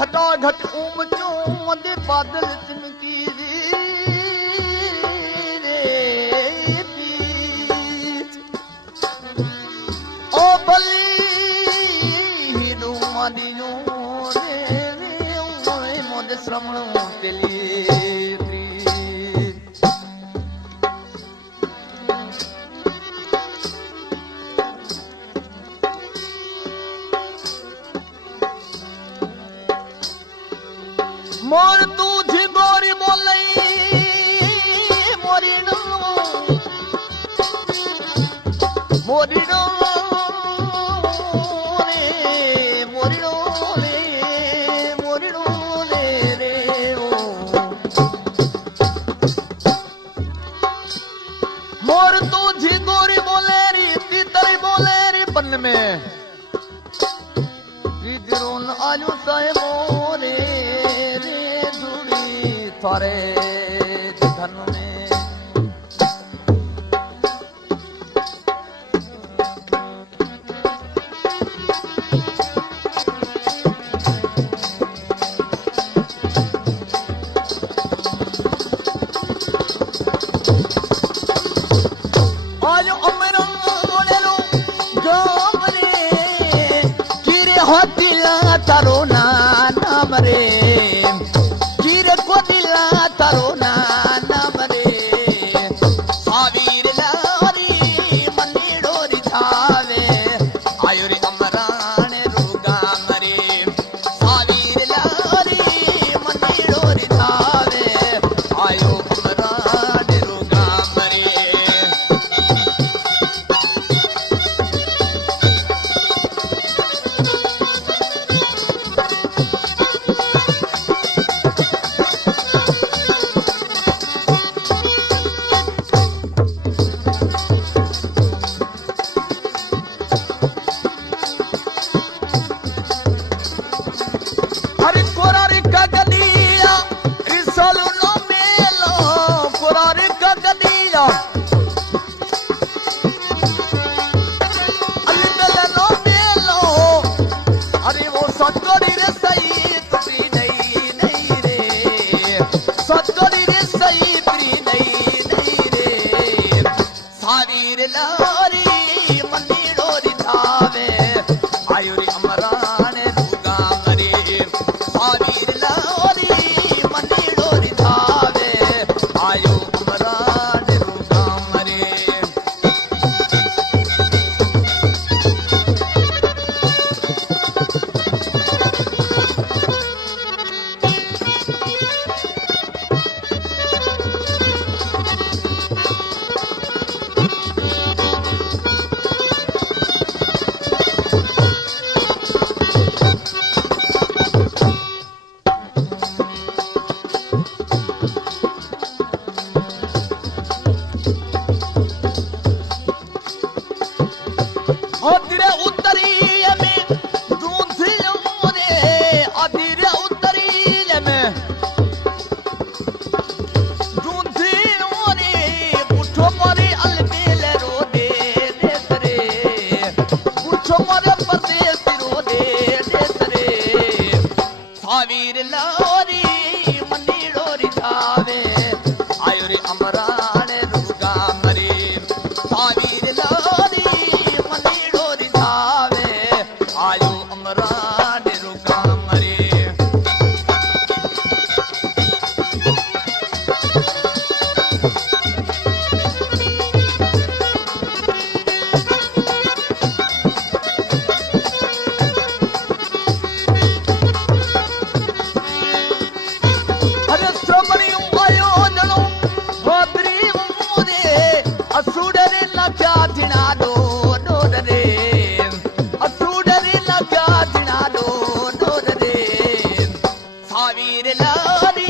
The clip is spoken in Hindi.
घटा घट ऊमचो दे बादल चमकी रे बीच ओ बली हिडू मादियो रे ओए मोदे श्रमणों के लिए मोर तुझी गोरी बोलई मोरिनो मोरिनो रे मोरिनो रे मोरिनो रे ओ मोर तुझी गोरी बोले री तीतरी बोले री बन में रिजरोन आलू साहे मोरे थारे धन में आज अमरा लो जामरे किरे होतिला तारो नाम रे तारो नाम रे सावीर लारी मनी डोरी थावे आयो रे अमरान रुगा मरे सावीर लारी मनी डोरी थावे आयो अमरान रुगा मरे सावीर लारी मनी डोरी थावे आयो रे अमरान रुगा मरे सावीर लारी मनी डोरी थावे आयो अमरान रुगा मरे सावीर लारी